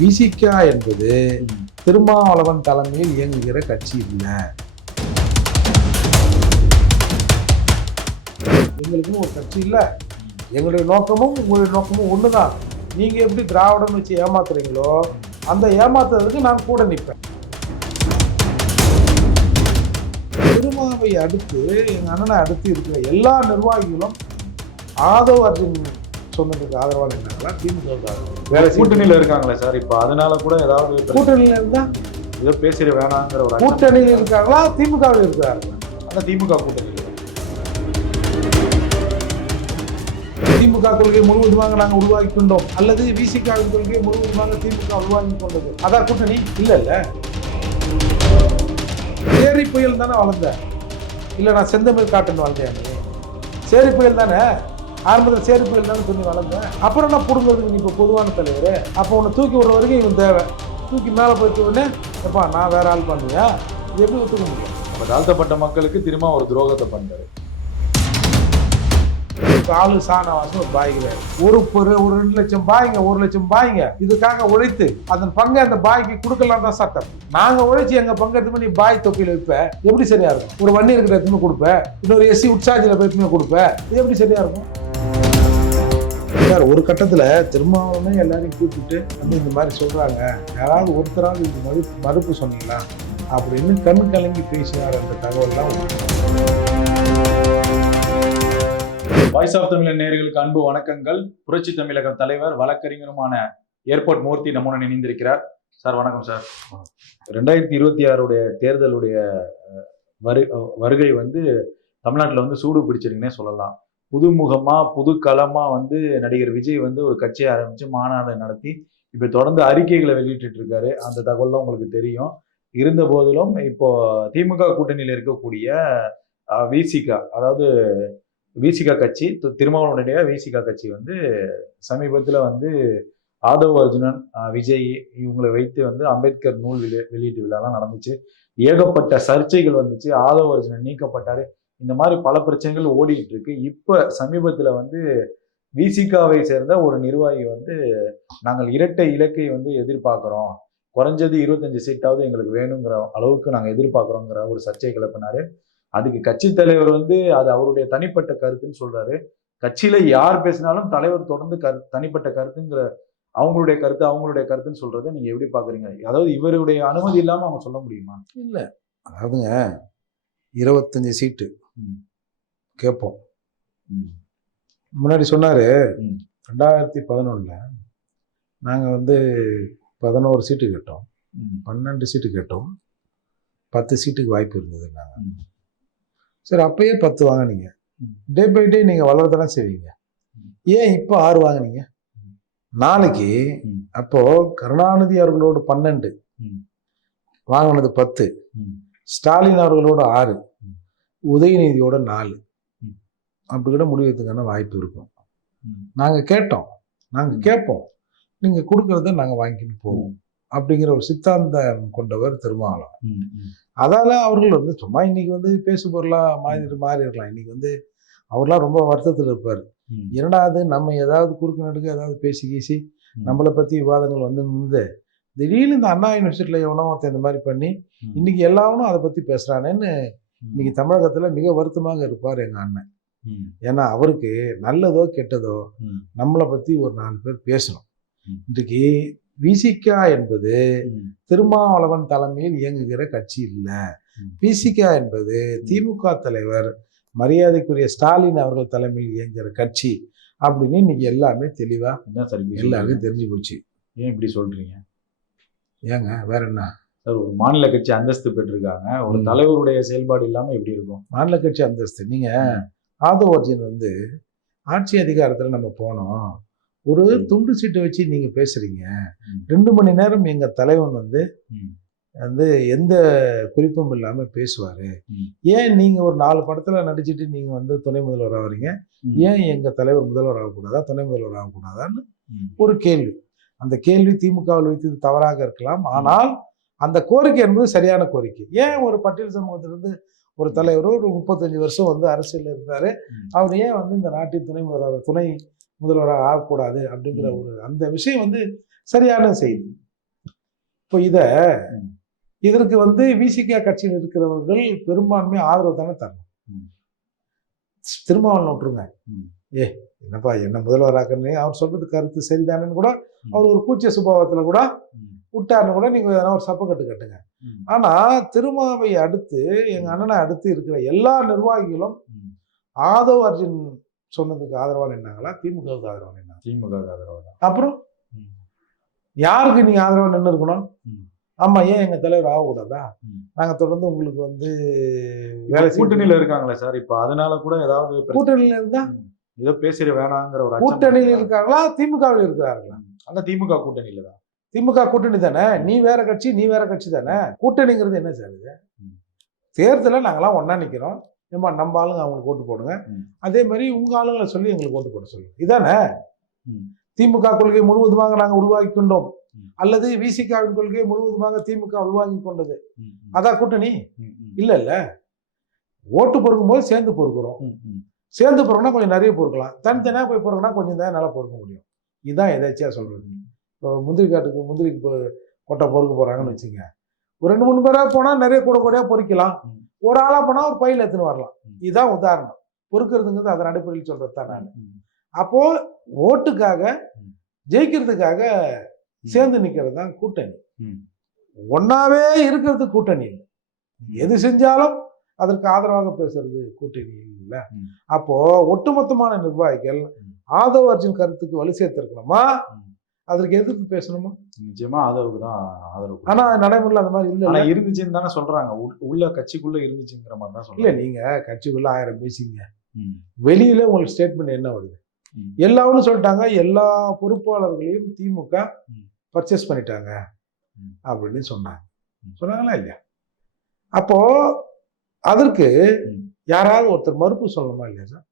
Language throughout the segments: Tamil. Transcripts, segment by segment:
விசிகா என்பது திருமாவளவன் தலைமையில் இயங்குகிற கட்சி இல்லை. எங்களுக்கும் ஒரு கட்சி இல்லை. எங்களுடைய நோக்கமும் உங்களுடைய நோக்கமும் ஒன்று தான் நீங்கள் எப்படி திராவிடம் வச்சு ஏமாத்துறீங்களோ அந்த ஏமாத்துறதுக்கு நான் கூட நிற்பேன் திருமாவை அடுத்து எங்கள் அண்ணனை அடுத்து இருக்கிற எல்லா நிர்வாகிகளும் ஆதவ் அர்ஜுன் சொன்னதுக்கு ஆதரவாக இருந்தாங்களா திமுக கூட்டணி கூட்டணியில இருக்காங்களே சார். இப்போ அதனால கூட ஏதாவது கூட்டணியில் இருந்தா? ஏதோ பேசிட வேணாங்கிற ஒரு. கூட்டணியில் இருக்காங்களா? திமுகவில் இருக்கிறார்களா ஆனா திமுக கூட்டணியில். திமுக கொள்கையை முழுவதுமாக நாங்கள் உருவாக்கி கொண்டோம் அல்லது விசிகாவின் கொள்கையை முழுவதுமாக திமுக உருவாக்கி கொண்டது. அதான் கூட்டணி? இல்ல இல்ல. சேரி புயல் தானே வளர்ந்த. இல்ல நான் செந்தமிழ் காட்டுன்னு வளர்ந்தேன் சேரி புயல் தானே? ஆரம்பத்தில் சேரி புயல் தானே சொல்லி வளர்ந்தேன். அப்புறம் என்ன பிடுங்கிறதுக்கு நீ இப்போ பொதுவான தலைவர். அப்போ உன்னை தூக்கி விடுற வரைக்கும் இவன் தேவை. தூக்கி மேலே போயிட்டு உடனே எப்பா நான் வேற ஆள் பண்ணுவியா? இது எப்படி ஒத்துக்க முடியும்? நம்ம தாழ்த்தப்பட்ட மக்களுக்கு திரும்ப ஒரு துரோகத்தை பண்றாரு. காலு சாணவாசம் ஒரு பாய்கிறார் ஒரு ஒரு ஒரு ரெண்டு லட்சம் பாய்ங்க ஒரு லட்சம் பாய்ங்க. இதுக்காக உழைத்து அதன் பங்கை அந்த பாய்க்கு கொடுக்கலாம் தான் சட்டம். நாங்க உழைச்சி எங்க பங்கு எடுத்து நீ பாய் தொப்பியில் வைப்ப எப்படி சரியா இருக்கும்? ஒரு வண்டி இருக்கிற எத்தனை கொடுப்ப இன்னொரு எஸ்சி உற்சாஜில் போய் எத்தனை கொடுப்ப இது எப்படி சரியா இருக்கும்? சார் ஒரு கட்டத்துல திருமாவளமே எல்லாரையும் கூப்பிட்டு வந்து இந்த மாதிரி சொல்றாங்க. யாராவது ஒருத்தராவது இந்த மாதிரி மறுப்பு சொன்னீங்களா? அப்படின்னு கண் கலங்கி பேசினார் அந்த தகவல்லாம் வாய்ஸ் ஆஃப் தமிழன் நேயர்களுக்கு அன்பு வணக்கங்கள். புரட்சி தமிழகம் தலைவர் வழக்கறிஞருமான ஏர்போர்ட் மூர்த்தி நம்முடன் இணைந்திருக்கிறார். சார் வணக்கம் சார். ரெண்டாயிரத்தி இருபத்தி ஆறுடைய தேர்தலுடைய வரு வருகை வந்து தமிழ்நாட்டில் வந்து சூடு பிடிச்சிருக்குன்னே சொல்லலாம். புதுமுகமாக புது களமா வந்து நடிகர் விஜய் வந்து ஒரு கட்சியை ஆரம்பித்து மாநாடு நடத்தி இப்போ தொடர்ந்து அறிக்கைகளை வெளியிட்டு இருக்காரு. அந்த தகவல்லாம் உங்களுக்கு தெரியும். இருந்த போதிலும் இப்போ திமுக கூட்டணியில் இருக்கக்கூடிய விசிகா அதாவது விசிகா கட்சி தி- திருமாவளவனுடைய விசிகா கட்சி வந்து சமீபத்தில் வந்து ஆதவ் அர்ஜுனன் விஜய் இவங்களை வைத்து வந்து அம்பேத்கர் நூல் வெளியீட்டு விழாலாம் நடந்துச்சு. ஏகப்பட்ட சர்ச்சைகள் வந்துச்சு. ஆதவ் அர்ஜுனன் நீக்கப்பட்டாரு. இந்த மாதிரி பல பிரச்சனைகள் ஓடிட்டு இருக்கு. இப்போ சமீபத்தில் வந்து விசிகாவை சேர்ந்த ஒரு நிர்வாகி வந்து நாங்கள் இரட்டை இலக்கை வந்து எதிர்பார்க்குறோம். குறைஞ்சது இருபத்தஞ்சு சீட்டாவது எங்களுக்கு வேணுங்கிற அளவுக்கு நாங்கள் எதிர்பார்க்குறோங்கிற ஒரு சர்ச்சை கிளப்பினாரு. அதுக்கு கட்சி தலைவர் வந்து அது அவருடைய தனிப்பட்ட கருத்துன்னு சொல்றாரு. கட்சியில யார் பேசினாலும் தலைவர் தொடர்ந்து கரு தனிப்பட்ட கருத்துங்கிற அவங்களுடைய கருத்து அவங்களுடைய கருத்துன்னு சொல்றதை நீங்க எப்படி பாக்குறீங்க அதாவது இவருடைய அனுமதி இல்லாம அவங்க சொல்ல முடியுமா? இல்லை. அதாவதுங்க இருபத்தஞ்சி சீட்டு. கேட்போம் முன்னாடி சொன்னார். ரெண்டாயிரத்தி பதினொன்றில் நாங்கள் வந்து பதினோரு சீட்டு கேட்டோம். பன்னெண்டு சீட்டு கேட்டோம் பத்து சீட்டுக்கு வாய்ப்பு இருந்தது நாங்கள். சரி அப்பயே பத்து வாங்கினீங்க. டே பை டே நீங்கள் வளரதானே செய்வீங்க. ஏன் இப்போ ஆறு வாங்குனீங்க நாளைக்கு ம். அப்போ கருணாநிதி அவர்களோட பன்னெண்டு. வாங்கினது பத்து. ஸ்டாலின் அவர்களோட ஆறு. உதயநிதியோட நாலு. அப்படி கூட முடிவதுக்கான வாய்ப்பு இருக்கும். நாங்கள் கேட்டோம் நாங்கள். கேட்போம் நீங்கள் கொடுக்கறத நாங்கள் வாங்கிட்டு போவோம் அப்படிங்கிற ஒரு சித்தாந்தம் கொண்டவர் திருமாவளவன் ம். ம். அதால அவர்கள் வந்து சும்மா இன்னைக்கு வந்து பேசு பொருளா மாறி மாறி இருக்கலாம் இன்னைக்கு வந்து அவர்லாம் ரொம்ப வருத்தத்தில் இருப்பார். இரண்டாவது நம்ம ஏதாவது குறுக்கு நடுக்கு ஏதாவது பேசி கீசி. நம்மளை பற்றி விவாதங்கள் வந்து நின்று திடீர்னு இந்த அண்ணா யூனிவர்சிட்டியில் எவனோ ஒருத்தன் இந்த மாதிரி பண்ணி. இன்னைக்கு எல்லாவனும் அதை பற்றி பேசுகிறானேன்னு இன்னைக்கு தமிழகத்தில் மிக வருத்தமாக இருப்பார் எங்கள் அண்ணன். ஏன்னா அவருக்கு நல்லதோ கெட்டதோ. நம்மளை பற்றி ஒரு நாலு பேர் பேசணும். இன்றைக்கு விசிகா என்பது. திருமாவளவன் தலைமையில் இயங்குகிற கட்சி இல்லை. விசிகா என்பது திமுக தலைவர் மரியாதைக்குரிய ஸ்டாலின் அவர்கள் தலைமையில் இயங்குகிற கட்சி அப்படின்னு இன்னைக்கு எல்லாமே தெளிவா என்ன சொல்றீங்க? தெரிஞ்சு போச்சு ஏன் இப்படி சொல்றீங்க ஏங்க வேற என்ன சார் ஒரு மாநில கட்சி அந்தஸ்து பெற்றிருக்காங்க ஒரு. தலைவருடைய செயல்பாடு இல்லாம எப்படி இருக்கும் மாநில கட்சி அந்தஸ்து நீங்க ம். ஆதவ அர்ஜுன் வந்து ஆட்சி அதிகாரத்துல நம்ம போனோம் ஒரு. துண்டு சீட்டை வச்சு நீங்க பேசுறீங்க ம். ரெண்டு மணி நேரம் எங்க தலைவன் வந்து. வந்து எந்த குறிப்பும் இல்லாம பேசுவாரு. ஏன் நீங்க ஒரு நாலு படத்துல நடிச்சிட்டு நீங்க வந்து துணை முதல்வர் ஆகுறீங்க. ஏன் எங்க தலைவர் முதல்வர் ஆகக்கூடாதா துணை முதல்வர் ஆகக்கூடாதான்னு. ஒரு கேள்வி அந்த கேள்வி திமுகவில் வைத்து தவறாக இருக்கலாம் ஆனால் அந்த கோரிக்கை என்பது சரியான கோரிக்கை ஏன் ஒரு பட்டியல் சமூகத்திலிருந்து ஒரு தலைவர் ஒரு முப்பத்தஞ்சு வருஷம் வந்து அரசியல் இருந்தாரு. அவர் ஏன் வந்து இந்த நாட்டின் துணை முதல்வர் துணை முதல்வராக ஆகக்கூடாது அப்படிங்கிற. ஒரு அந்த விஷயம் வந்து சரியான செய்தி இப்போ இத. இதற்கு வந்து விசிகா கட்சியில் இருக்கிறவர்கள் பெரும்பான்மை ஆதரவு தானே தரணும். திருமாவளவன் விட்டுருங்க. ஏ என்னப்பா என்ன முதல்வராக்கன்னு அவர் சொல்றது கருத்து சரிதானேன்னு கூட. அவர் ஒரு கூச்ச சுபாவத்துல கூட. விட்டாருன்னு கூட நீங்க எதனா ஒரு சப்பக்கட்டு கட்டுங்க. ம். ஆனா திருமாவை அடுத்து எங்க அண்ணனை அடுத்து இருக்கிற எல்லா நிர்வாகிகளும். ஆதவ் அர்ஜுன் சொன்னதுக்கு ஆதரவா நின்னாங்களா? திமுகவுக்கு ஆதரவா நின்னாங்க திமுக ஆதரவு தான். அப்புறம். யாருக்கு நீங்க ஆதரவா நின்று இருக்கணும். ஆமா ஏன் எங்க தலைவர் ஆகக்கூடாதா. நாங்க தொடர்ந்து உங்களுக்கு வந்து வேலை கூட்டணியில இருக்காங்களே சார். இப்ப அதனால கூட ஏதாவது கூட்டணியில இருந்தா. ஏதோ பேசிட வேணாங்கிற ஒரு கூட்டணியில்? இருக்காங்களா? திமுகவில் இருக்கிறார்களா? அந்த திமுக கூட்டணியில தான். திமுக கூட்டணி தானே? நீ வேற கட்சி நீ வேற கட்சி தானே? கூட்டணிங்கிறது என்ன சார் இது. தேர்தலில் நாங்கெல்லாம் ஒண்ணா நிக்கிறோம். ஏம்மா நம்ம ஆளுங்க அவங்களுக்கு ஓட்டு போடுங்க. அதே மாதிரி உங்க ஆளுங்களை சொல்லி எங்களுக்கு ஓட்டு போட சொல்லுங்க. இதானே. திமுக கொள்கை முழுவதுமாக நாங்கள் உருவாக்கி கொண்டோம். அல்லது விசிகாவின் கொள்கையை முழுவதுமாக திமுக உருவாக்கி கொண்டது. அதான் கூட்டணி. இல்ல இல்ல. ஓட்டு பொறுக்கும் போது சேர்ந்து பொறுக்கிறோம். சேர்ந்து பொறுக்கனா கொஞ்சம் நிறைய பொறுக்கலாம். தனித்தனியாக போய் பொறுக்கனா கொஞ்சம் தான் நல்லா பொறுக்க முடியும். இதுதான் எதாச்சியா சொல்றது. இப்போ முந்திரி காட்டுக்கு முந்திரிக்கு பொ- கொட்டை பொறுக்க போறாங்கன்னு வச்சுங்க ஒரு ரெண்டு மூணு பேரா போனா நிறைய கூட கூடயா பொறிக்கலாம். ஒரு ஆளா போனா ஒரு பையில எடுத்துன்னு வரலாம். இதுதான் உதாரணம் பொறுக்கிறதுங்கிறது அதன் அடிப்படையில் சொல்றது தான் நான் ம். அப்போ ஓட்டுக்காக. ஜெயிக்கிறதுக்காக சேர்ந்து நிக்கிறது தான் கூட்டணி ம். ஒன்னாவே இருக்கிறது கூட்டணி இல்லை எது செஞ்சாலும் அதற்கு ஆதரவாக பேசுறது கூட்டணி இல்ல ம். அப்போ ஒட்டுமொத்தமான நிர்வாகிகள். ஆதவ அர்ஜுன் கருத்துக்கு வலு சேர்த்திருக்கணுமா. அதற்கு எதிர்த்து பேசணுமா நிச்சயமா ஆதரவுக்கு தான் ஆதரவு ஆனா நடைமுறையில் அந்த மாதிரி இல்ல ஆனா. இருந்துச்சுன்னு தானே சொல்றாங்க உள்- உள்ள கட்சிக்குள்ள இருந்துச்சுங்கிற மாதிரி தான் இல்ல சொல்றாங்க நீங்க கட்சிக்குள்ள ஆயிரம் பேசிங்க. வெளியில உங்களுக்கு ஸ்டேட்மெண்ட் என்ன வருது ம். எல்லாரும் சொல்லிட்டாங்க எல்லா பொறுப்பாளர்களையும் திமுக. பர்ச்சேஸ் பண்ணிட்டாங்க. அப்படின்னு சொன்னாங்க. சொன்னாங்களா இல்லையா அப்போ அதற்கு. யாராவது ஒருத்தர் மறுப்பு சொல்லணுமா இல்லையா சார்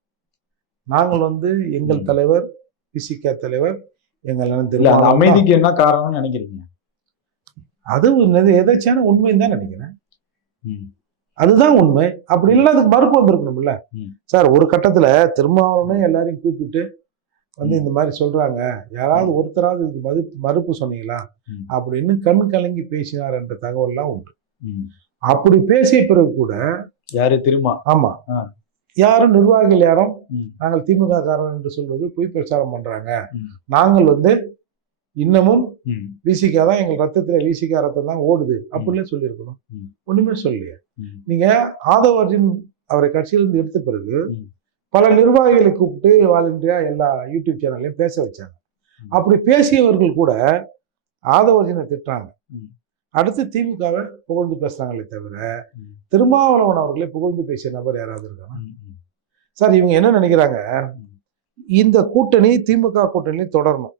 நாங்கள் வந்து எங்கள். தலைவர் பிசிகா தலைவர் எங்கள் அண்ணன் இல்ல அந்த அமைதிக்கு என்ன காரணம்னு நினைக்கிறீங்க அது என்னது எதாச்சியான உண்மைன்னு தான் நினைக்கிறேன். அதுதான் உண்மை அப்படி இல்லை அதுக்கு மறுப்பு வந்திருக்கணும்ல. சார் ஒரு கட்டத்துல திருமாவளவனே எல்லாரையும் கூப்பிட்டு வந்து. இந்த மாதிரி சொல்றாங்க யாராவது ஒருத்தராவது இதுக்கு மறு மறுப்பு சொன்னீங்களா. அப்படின்னு கண் கலங்கி பேசினார் என்ற தகவல்லாம் உண்டு. அப்படி பேசிய பிறகு கூட யாரு திருமா ஆமா. யாரும் நிர்வாகிகள் யாரும். நாங்கள் திமுக காரன் என்று சொல்வது பொய் பிரச்சாரம் பண்றாங்க. நாங்கள் வந்து இன்னமும். விசிகா தான் எங்கள் ரத்தத்துல விசிகா ரத்தம் தான் ஓடுது அப்படிலாம் சொல்லியிருக்கணும். ஒண்ணுமே சொல்லலையே. நீங்க ஆதவ அர்ஜுன் அவரை கட்சியிலிருந்து எடுத்த பிறகு. பல நிர்வாகிகளை கூப்பிட்டு வாலண்டியா எல்லா யூடியூப் சேனல்லையும் பேச வச்சாங்க. அப்படி பேசியவர்கள் கூட ஆதவ அர்ஜுனை திட்டுறாங்க. அடுத்து திமுகவை புகழ்ந்து பேசுறாங்களே தவிர. திருமாவளவன் அவர்களை புகழ்ந்து பேசிய நபர் யாராவது இருக்காங்க. சார் இவங்க என்ன நினைக்கிறாங்க. இந்த கூட்டணி திமுக கூட்டணி தொடரணும்.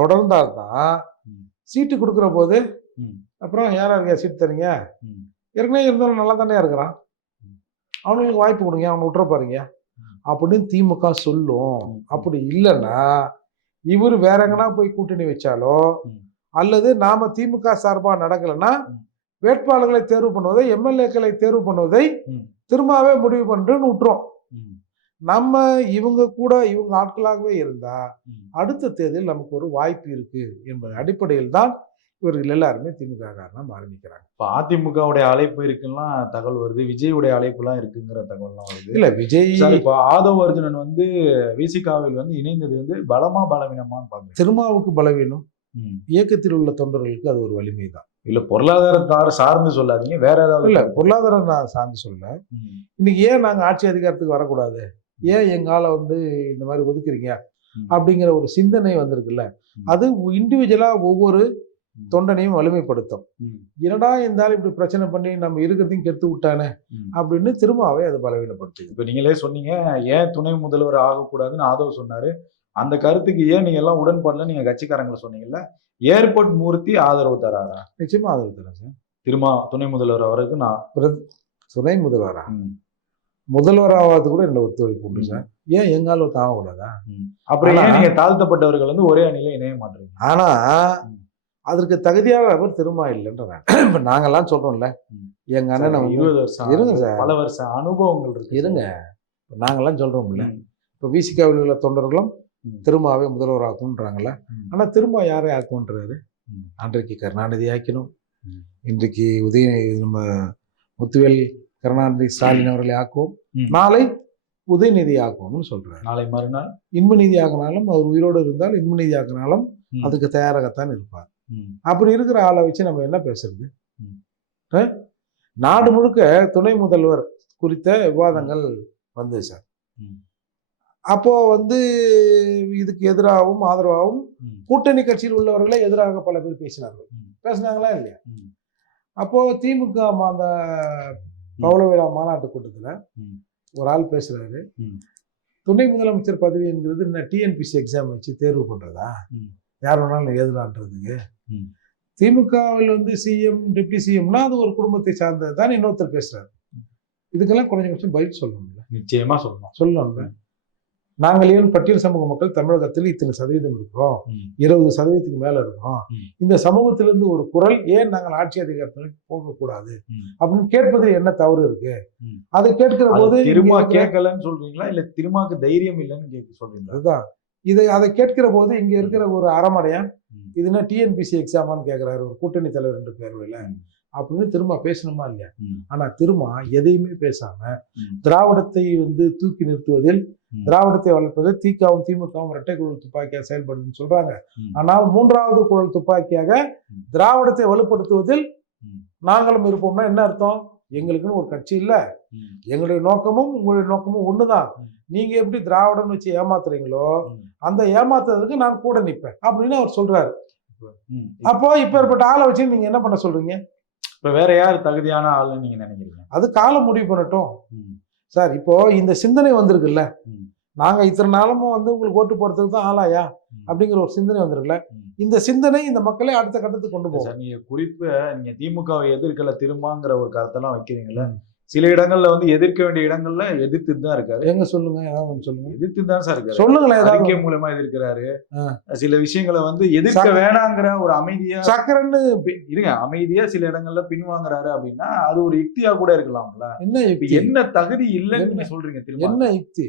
தொடர்ந்தால்தான். சீட்டு கொடுக்குற போது. அப்புறம் யாரா இருக்கியா சீட்டு தரீங்க. ஏற்கனவே இருந்தாலும் நல்லா தானே இருக்கிறான் ம். அவனுங்களுக்கு வாய்ப்பு கொடுங்க அவனை விட்டுற பாருங்க. அப்படின்னு திமுக சொல்லும். அப்படி இல்லைன்னா இவர் வேற எங்கனா போய் கூட்டணி வச்சாலோ. அல்லது நாம திமுக சார்பா நடக்கலைன்னா. வேட்பாளர்களை தேர்வு பண்ணுவதை எம்எல்ஏக்களை தேர்வு பண்ணுவதை. திரும்பவே முடிவு பண்ணுன்னு விட்டுரும். நம்ம இவங்க கூட இவங்க ஆட்களாகவே இருந்தா ம். அடுத்த தேர்தலில் நமக்கு ஒரு வாய்ப்பு இருக்கு என்பது அடிப்படையில் தான் இவர்கள் எல்லாருமே திமுக காரணம் ஆரம்பிக்கிறாங்க இப்ப அதிமுகவுடைய அழைப்பு இருக்குன்னா தகவல் வருது விஜயுடைய அழைப்பு எல்லாம் இருக்குங்கிற தகவல்லாம் வருது. இல்ல விஜய் இப்போ ஆதவ அர்ஜுனன் வந்து விசிகாவில் வந்து இணைந்தது வந்து பலமா பலவீனமான்னு பாக்குறேன் திருமாவுக்கு பலவீனம். இயக்கத்தில் உள்ள தொண்டர்களுக்கு அது ஒரு வலிமை தான் இல்ல பொருளாதாரத்தார சார்ந்து சொல்லாதீங்க வேற ஏதாவது இல்ல பொருளாதாரம் நான் சார்ந்து சொல்ல ம். இன்னைக்கு ஏன் நாங்க ஆட்சி அதிகாரத்துக்கு வரக்கூடாது? ஏன் எங்கால வந்து இந்த மாதிரி ஒதுக்குறீங்க. அப்படிங்கிற ஒரு சிந்தனை வந்திருக்குல்ல. அது இண்டிவிஜுவலா ஒவ்வொரு. தொண்டனையும் வலிமைப்படுத்தும். என்னடா இருந்தாலும் இப்படி பிரச்சனை பண்ணி நம்ம இருக்கிறதையும் கெடுத்து விட்டானே. அப்படின்னு திரும்பவே அது பலவீனப்படுத்துது இப்ப நீங்களே சொன்னீங்க ஏன் துணை முதல்வர் ஆகக்கூடாதுன்னு ஆதவ் சொன்னாரு அந்த கருத்துக்கு ஏன் நீங்க எல்லாம் உடன்பாடுல நீங்க கட்சிக்காரங்களை சொன்னீங்கல்ல ஏர்போர்ட் மூர்த்தி ஆதரவு தராரா நிச்சயமா ஆதரவு தரேன் சார் திருமா துணை முதல்வர் அவருக்கு நான் துணை முதல்வரா. முதல்வர் ஆகாது கூட என்னோட ஒத்துழைப்பு உண்டு சார் ஏன் எங்கால தாங்கக்கூடாதா. அப்புறம் ஏன் நீங்க தாழ்த்தப்பட்டவர்கள் வந்து ஒரே அணியில இணைய மாட்டீங்க ஆனா. அதற்கு தகுதியான நபர் திரும்ப இல்லைன்றாங்க இப்ப நாங்கெல்லாம் சொல்றோம்ல. எங்க அண்ணனை இருபது வருஷம் இருங்க. சார். பல வருஷம் அனுபவங்கள் இருக்கு இருங்க இப்ப நாங்கெல்லாம் சொல்றோம்ல. இப்ப விசிகாவில் உள்ள தொண்டர்களும். திருமாவே முதல்வர் ஆக்குன்றாங்கல்ல ம். ஆனா திரும்ப யாரை ஆக்குன்றாரு ம். அன்றைக்கு கருணாநிதி ஆக்கணும் ம். இன்றைக்கு உதய நம்ம முத்துவேல் கருணாநிதி ஸ்டாலின் அவர்களை ஆக்குவோம். நாளை உதயநிதி ஆக்குவோம்னு சொல்றாரு நாளை மறுநாள் இன்ப நிதி ஆக்கினாலும் அவர் உயிரோடு இருந்தால் இன்ப நிதி ஆக்கினாலும் ம். அதுக்கு தயாராகத்தான் இருப்பார். அப்படி இருக்கிற ஆளை வச்சு நம்ம என்ன பேசுறது? நாடு முழுக்க துணை முதல்வர் குறித்த விவாதங்கள் வந்தது சார். அப்போ வந்து இதுக்கு எதிராகவும் ஆதரவாகவும். கூட்டணி கட்சியில் உள்ளவர்களே எதிராக பல பேர் பேசினார்கள். பேசினாங்களா இல்லையா. அப்போ திமுக அந்த பவள விழா மாநாட்டு கூட்டத்துல. ஒரு ஆள் பேசுறாரு. ம். துணை முதலமைச்சர் பதவி என்கிறது என்ன டிஎன்பிசி எக்ஸாம் வச்சு தேர்வு பண்றதா? ம். யார் வேணாலும் எதிரான்றதுக்கு ம். திமுகவில் வந்து சிஎம் டெப்டி சிஎம்னா அது ஒரு குடும்பத்தை சார்ந்தது தான் இன்னொருத்தர் பேசுறாரு. இதுக்கெல்லாம் குறைஞ்சபட்சம் பதில் சொல்லணும்ல. நிச்சயமா சொல்லணும். சொல்லணும்ல. நாங்கள் ஏன் பட்டியல் சமூக மக்கள் தமிழகத்தில் இத்தனை சதவீதம் இருக்கிறோம். இருபது சதவீதத்துக்கு மேல இருக்கிறோம். இந்த சமூகத்திலிருந்து ஒரு குரல் ஏன் நாங்கள் ஆட்சி அதிகாரத்திற்கு போகக்கூடாது ம். அப்படின்னு கேட்பதில் என்ன தவறு இருக்கு. அதை கேட்கிற போது இருக்கிற- கேட்கலன்னு சொல்றீங்களா இல்ல திருமாக்கு தைரியம் இல்லைன்னு கேட்க சொல்றீங்களா அதுதான் இதை அதை கேட்கிற போது இங்க இருக்கிற ஒரு அறமடையன் ம். இது என்ன டிஎன்பிசி எக்ஸாமான்னு கேட்கிறாரு ஒரு கூட்டணி தலைவர் என்ற பேர்வையில. அப்படின்னு திரும்ப பேசணுமா இல்லையா. ஆனா திரும்ப எதையுமே பேசாம. திராவிடத்தை வந்து தூக்கி நிறுத்துவதில். திராவிடத்தை வளர்ப்பதில் திகாவும் திமுகவும் இரட்டை குழல் துப்பாக்கியாக செயல்படுதுன்னு சொல்றாங்க. ஆனால் மூன்றாவது குழல் துப்பாக்கியாக. திராவிடத்தை வலுப்படுத்துவதில். நாங்களும் இருப்போம்னா என்ன அர்த்தம் எங்களுக்குன்னு ஒரு கட்சி இல்ல. எங்களுடைய நோக்கமும் உங்களுடைய நோக்கமும் ஒண்ணுதான். நீங்க எப்படி திராவிடம்னு வச்சு ஏமாத்துறீங்களோ. அந்த ஏமாத்துறதுக்கு நான் கூட நிற்பேன் அப்படின்னு அவர் சொல்றாரு. அப்போ இப்பேற்பட்ட ஆளை வச்சு நீங்க என்ன பண்ண சொல்றீங்க இப்ப வேற யார் தகுதியான ஆளுன்னு நீங்க நினைக்கிறீங்க அது காலம் முடிவு பண்ணட்டும். சார் இப்போ இந்த சிந்தனை வந்திருக்குல்ல ம். நாங்க இத்தனை நாளமும் வந்து உங்களுக்கு ஓட்டு போறதுக்கு தான் ஆளாயா. அப்படிங்கிற ஒரு சிந்தனை வந்திருக்குல்ல. இந்த சிந்தனை இந்த மக்களை அடுத்த கட்டத்துக்கு கொண்டு போகும் சார் நீங்க குறிப்பா நீங்க திமுகவை எதிர்க்கல திரும்பாங்கிற ஒரு கருத்தெல்லாம் வைக்கிறீங்கல்ல ம். சில இடங்கள்ல வந்து எதிர்க்க வேண்டிய இடங்கள்ல எதிர்த்து தான் இருக்காரு. எங்க சொல்லுங்க? ஏதாவது சொல்லுங்க. எதிர்த்து தான் சார் இருக்காரு. சொல்லுங்களேன் அறிக்கை மூலமா எதிர்க்கிறாரு. சில விஷயங்களை வந்து எதிர்க்க வேணாங்கிற ஒரு அமைதியா சக்கரன்னு இருங்க அமைதியா சில இடங்கள்ல பின்வாங்குறாரு அப்படின்னா அது ஒரு யுக்தியா கூட இருக்கலாம்ல. என்ன என்ன தகுதி இல்லைன்னு சொல்றீங்க திரும்ப. என்ன யுக்தி?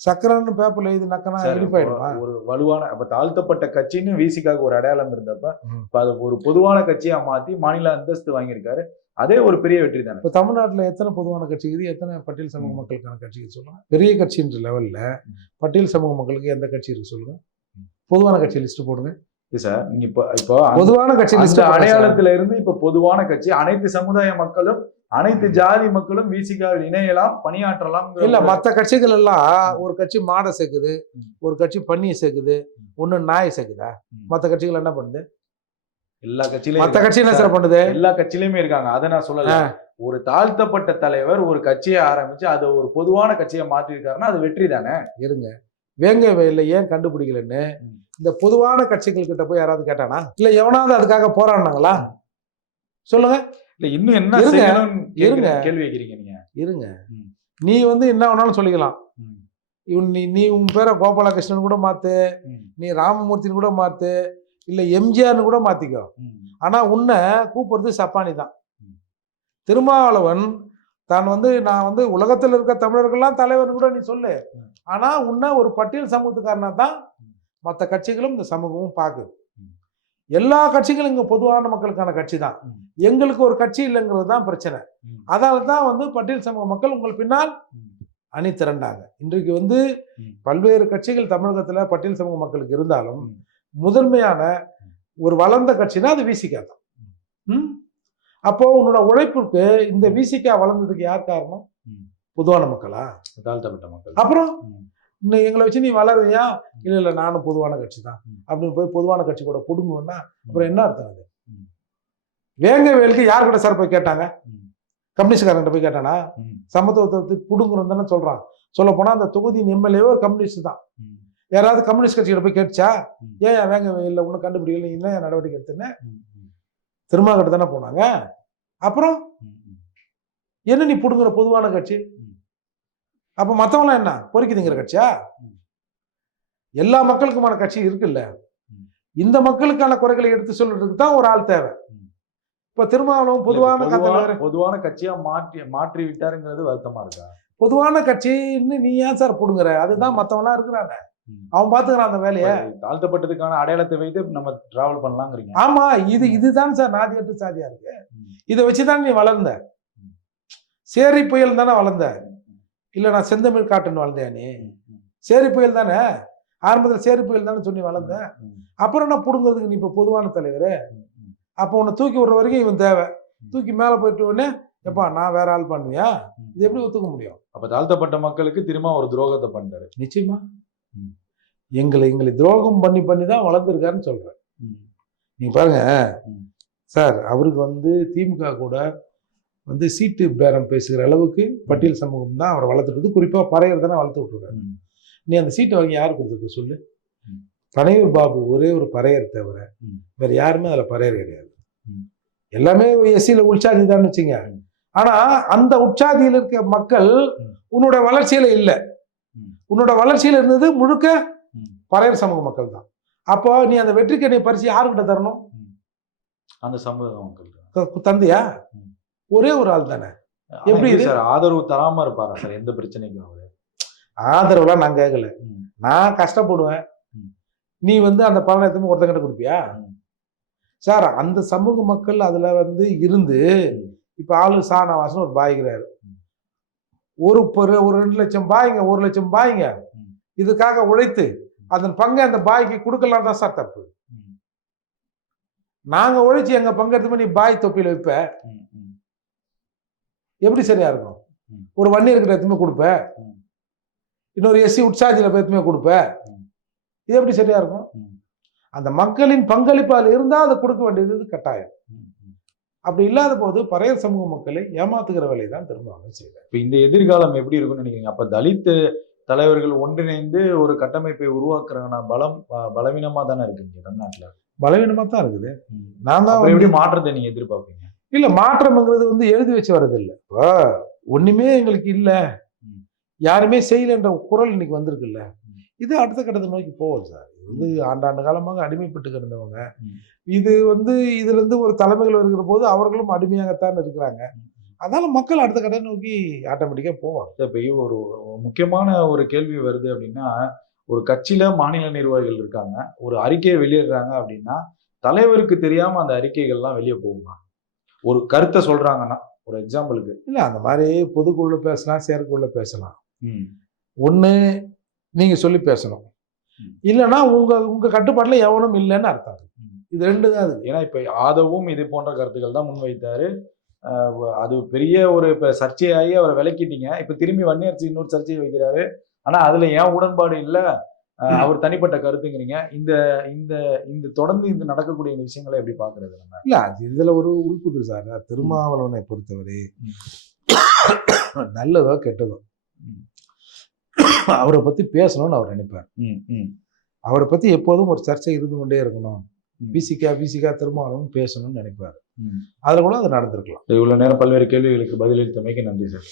சக்கரன்னு பேப்பர்ல எழுதி நக்கனா சார், இடிப்பாயிடுமா ஒரு வலுவான அப்ப தாழ்த்தப்பட்ட கட்சின்னு விசிக்காக ஒரு அடையாளம் இருந்தப்ப. இப்ப அது ஒரு பொதுவான கட்சியா மாத்தி மாநில அந்தஸ்து வாங்கியிருக்காரு. அதே ஒரு பெரிய வெற்றி தானே இப்ப தமிழ்நாட்டுல எத்தனை பொதுவான கட்சி இருக்குது எத்தனை பட்டியல் சமூக. மக்களுக்கான கட்சி சொல்லுங்க பெரிய கட்சின்ற லெவல்ல. பட்டியல் சமூக மக்களுக்கு எந்த கட்சி இருக்கு சொல்லுங்க. பொதுவான கட்சி லிஸ்ட் போடுங்க இது சார் நீங்க இப்போ இப்போ பொதுவான கட்சி லிஸ்ட் அடையாளத்துல இருந்து இப்ப பொதுவான கட்சி அனைத்து சமுதாய மக்களும் அனைத்து ஜாதி மக்களும் விசிகாவில் இணையலாம் பணியாற்றலாம் இல்ல மத்த கட்சிகள் எல்லாம் ஒரு கட்சி மாடை சேர்க்குது. ஒரு கட்சி பன்னியை சேர்க்குது. ஒண்ணு நாயை சேர்க்குதா ம். மத்த கட்சிகள் என்ன பண்ணுது எல்லா கட்சியிலும் மத்த கட்சி என்ன சார் பண்ணுது? எல்லா கட்சியிலுமே இருக்காங்க. அதை நான் சொல்லல. ஒரு தாழ்த்தப்பட்ட தலைவர் ஒரு கட்சியை ஆரம்பிச்சு அதை ஒரு பொதுவான கட்சியை மாற்றிருக்காருன்னா அது வெற்றி தானே? இருங்க. வேங்க வயல்ல ஏன் கண்டுபிடிக்கலன்னு. இந்த பொதுவான கட்சிகள் கிட்ட போய் யாராவது கேட்டானா? இல்ல எவனாவது அதுக்காக போராடினாங்களா? சொல்லுங்க. இல்ல இன்னும் என்ன இருங்க. கேக்குறீங்க, கேள்வி வைக்கிறீங்க நீங்க. இருங்க. நீ வந்து என்ன வேணாலும் சொல்லிக்கலாம். இவன் நீ நீ உன் பேரை கோபாலகிருஷ்ணன் கூட மாத்து. நீ ராமமூர்த்தின்னு கூட மாத்து. இல்ல எம்ஜிஆர்னு கூட மாத்திக்கோ ம். ஆனா உன்னை கூப்பிடுறது சப்பானி தான். திருமாவளவன் தான் வந்து நான் வந்து உலகத்தில் இருக்க தமிழர்கள்லாம் தலைவர்னு கூட நீ சொல்லு ம். ஆனா உன்னை ஒரு பட்டியல் சமூகத்துக்காரனா தான். மற்ற கட்சிகளும் இந்த சமூகமும் பார்க்குது. எல்லா கட்சிகளும் இங்க பொதுவான மக்களுக்கான கட்சி தான். எங்களுக்கு ஒரு கட்சி இல்லைங்கிறது தான் பிரச்சனை. அதால தான் வந்து பட்டியல் சமூக மக்கள் உங்கள் பின்னால். அணி திரண்டாங்க இன்றைக்கு வந்து. பல்வேறு கட்சிகள் தமிழகத்துல பட்டியல் சமூக மக்களுக்கு இருந்தாலும். முதன்மையான ஒரு வளர்ந்த கட்சினா அது விசிகா தான் ம்? அப்போ உன்னோட உழைப்புக்கு இந்த விசிகா வளர்ந்ததுக்கு யார் காரணம். பொதுவான மக்களா தாழ்த்தப்பட்ட மக்கள் அப்புறம். இன்னும் எங்களை வச்சு நீ வளருவியா இல்ல இல்ல நானும் பொதுவான கட்சி தான். அப்படின்னு போய் பொதுவான கட்சி கூட புடுங்குவோம்னா அப்புறம் என்ன அர்த்தம் அது. வேங்க வேலுக்கு யார் கூட சார் போய் கேட்டாங்க. கம்யூனிஸ்ட்காரங்கிட்ட போய் கேட்டானா. சமத்துவத்தை புடுங்குறோம் தானே சொல்றான் சொல்ல போனா அந்த தொகுதியின் எம்எல்ஏவே ஒரு கம்யூனிஸ்ட் தான். யாராவது கம்யூனிஸ்ட் கட்சிகிட்ட போய் கேட்டுச்சா ம். ஏன் வேங்க இல்லை ஒன்றும் கண்டுபிடிக்கல நீ என்ன நடவடிக்கை எடுத்துன்னு. திருமாவட்ட தானே போனாங்க அப்புறம். என்ன நீ புடுங்குற பொதுவான கட்சி. அப்ப மத்தவங்களாம் என்ன பொறுக்கிதுங்கிற கட்சியா. எல்லா மக்களுக்குமான கட்சி இருக்குல்ல. இந்த மக்களுக்கான குறைகளை எடுத்து சொல்றதுக்கு தான் ஒரு ஆள் தேவை. இப்ப திருமாவளவன் பொதுவான பொதுவான கட்சியா மாற்றி மாற்றி விட்டாருங்கிறது வருத்தமா இருக்கா பொதுவான கட்சின்னு நீ ஏன் சார் புடுங்குற அதுதான் மத்தவங்களாம் இருக்கிறாங்க. அவன் பாத்துக்கிறான் அந்த வேலையை. தாழ்த்தப்பட்டதுக்கான அடையாளத்தை வைத்து நம்ம டிராவல் பண்ணலாங்கிறீங்க ஆமா இது இதுதான் சார் நாதியற்ற சாதியா இருக்கு. இதை வச்சுதான் நீ வளர்ந்த. சேரி புயல் தானே வளர்ந்த. இல்ல நான் செந்தமிழ் காட்டுன்னு வளர்ந்தேன் நீ. சேரி புயல் தானே? ஆரம்பத்துல சேரி புயல் தானே சொல்லி வளர்ந்த. ம், அப்புறம் என்ன புடுங்கிறதுக்கு நீ இப்ப பொதுவான தலைவர்? அப்போ உன்னை தூக்கி விடுற வரைக்கும் இவன் தேவை. தூக்கி மேல போயிட்டு உடனே எப்பா நான் வேற ஆள் பண்ணுவியா. இது எப்படி ஒத்துக்க முடியும்? அப்ப தாழ்த்தப்பட்ட மக்களுக்கு திரும்ப ஒரு துரோகத்தை பண்றாரு. நிச்சயமா. எங்களை எங்களை துரோகம் பண்ணி பண்ணி தான் வளர்ந்துருக்காருன்னு சொல்றேன் ம், நீங்க பாருங்க. சார் அவருக்கு வந்து திமுக கூட வந்து சீட்டு பேரம் பேசுகிற அளவுக்கு பட்டியல் சமூகம் தான் அவரை வளர்த்துட்டு குறிப்பா பறையர் தானே வளர்த்து விட்டுருக்காரு நீ அந்த சீட்டை வாங்கி யார் கொடுத்துருக்க சொல்லு. பனையூர் பாபு ஒரே ஒரு பறையர் தவிர. வேற யாருமே அதுல பறையர் கிடையாது. எல்லாமே எஸ்சியில உற்சாதி தான் வச்சுங்க ம். ஆனா அந்த உற்சாதியில் இருக்க மக்கள். உன்னோட வளர்ச்சியில இல்ல. உன்னோட வளர்ச்சியில இருந்தது முழுக்க. பறையர் சமூக மக்கள் தான் அப்போ நீ அந்த வெற்றிக்கண்ணை பரிசு யாருக்கிட்ட தரணும்? அந்த சமூக மக்கள் தந்தையா. ஒரே ஒரு ஆள் தானே. எப்படி? சார்? ஆதரவு தராம இருப்பாரா சார்? எந்த பிரச்சனைக்கும் அவரு? ஆதரவுலாம் நான் கேட்கல நான் கஷ்டப்படுவேன். நீ வந்து அந்த பலனை எத்தனை ஒருத்தங்கிட்ட கொடுப்பியா. சார் அந்த சமூக மக்கள் அதுல வந்து இருந்து. இப்ப ஆளு சாணவாசன் ஒரு பாய்கிறாரு. ஒரு ஒரு ரெண்டு லட்சம் பாய்ங்க ஒரு லட்சம் பாய்ங்க. இதுக்காக உழைத்து அதன் பங்கை அந்த பாய்க்கு கொடுக்கலாம் தான் சார் தப்பு. நாங்க உழைச்சி எங்க பங்கு எடுத்து போய் நீ பாய் தொப்பியில வைப்ப எப்படி சரியா இருக்கும். ஒரு வன்னி இருக்கிற எத்துமே கொடுப்ப. இன்னொரு எஸ்சி உற்சாதியில போய் எத்துமே கொடுப்ப. இது எப்படி சரியா இருக்கும். அந்த மக்களின் பங்களிப்பு அதுல இருந்தா அதை கொடுக்க வேண்டியது கட்டாயம். அப்படி இல்லாத போது பறையர் சமூக மக்களை ஏமாத்துகிற வேலையை தான் திரும்ப அவங்க செய்யறாங்க இப்ப இந்த எதிர்காலம் எப்படி இருக்கும்னு நினைக்கிறீங்க? அப்ப தலித் தலைவர்கள் ஒன்றிணைந்து ஒரு கட்டமைப்பை உருவாக்குறாங்கன்னா பலம் பலவீனமா தானே இருக்குங்க தமிழ்நாட்டுல? பலவீனமா தான் இருக்குது. நான் தான் எப்படி மாற்றத்தை நீங்க எதிர்பார்ப்பீங்க? இல்ல மாற்றம்ங்கிறது வந்து எழுதி வச்சு வர்றது இல்ல இப்போ ஒண்ணுமே எங்களுக்கு இல்ல. யாருமே செய்யலன்ற குரல் இன்னைக்கு வந்திருக்குல்ல. இது அடுத்த கட்டத்தை நோக்கி போகும் சார். இது வந்து ஆண்டாண்டு காலமாக அடிமைப்பட்டு கிடந்தவங்க. இது வந்து இதுல இருந்து ஒரு தலைமைகள் வருகிற போது அவர்களும் அடிமையாகத்தான் இருக்கிறாங்க. அதனால மக்கள் அடுத்த கட்டத்தை நோக்கி ஆட்டோமேட்டிக்கா போவாங்க. இப்ப ஒரு முக்கியமான ஒரு கேள்வி வருது அப்படின்னா ஒரு கட்சியில மாநில நிர்வாகிகள் இருக்காங்க. ஒரு அறிக்கையை வெளியிடுறாங்க அப்படின்னா தலைவருக்கு தெரியாம அந்த அறிக்கைகள்லாம் வெளியே போகுமா? ஒரு கருத்தை சொல்றாங்கன்னா ஒரு எக்ஸாம்பிளுக்கு. இல்ல அந்த மாதிரி பொதுக்குழுல பேசலாம் செயற்குள்ள பேசலாம். ம். ஒண்ணு நீங்க சொல்லி பேசணும். இல்லைன்னா உங்க உங்க கட்டுப்பாட்டுல எவனும் இல்லைன்னு அர்த்தம். இது ரெண்டு தான் அது. ஏன்னா இப்ப ஆதவும் இது போன்ற கருத்துக்கள் தான் முன்வைத்தாரு. அது பெரிய ஒரு இப்ப சர்ச்சையாகி அவரை விளக்கிட்டீங்க. இப்ப திரும்பி வன்னியரசு இன்னொரு சர்ச்சையை வைக்கிறாரு. ஆனா அதுல ஏன் உடன்பாடு இல்ல? அவர் தனிப்பட்ட கருத்துங்கிறீங்க. இந்த இந்த இந்த தொடர்ந்து இந்த நடக்கக்கூடிய இந்த விஷயங்களை எப்படி பாக்குறது நம்ம? இல்ல அது இதுல ஒரு உள்புது சார். திருமாவளவனை பொறுத்தவரை நல்லதோ கெட்டதோ. அவரை பத்தி பேசணும்னு அவர் நினைப்பார். அவரை பத்தி எப்போதும் ஒரு சர்ச்சை இருந்து கொண்டே இருக்கணும். ம். பிசிகா பிசிகா திருமாவளவன் பேசணும்னு நினைப்பார். அதுல கூட அது நடந்திருக்கலாம். இவ்வளவு நேரம் பல்வேறு கேள்விகளுக்கு பதிலளித்தமைக்கு நன்றி சார்.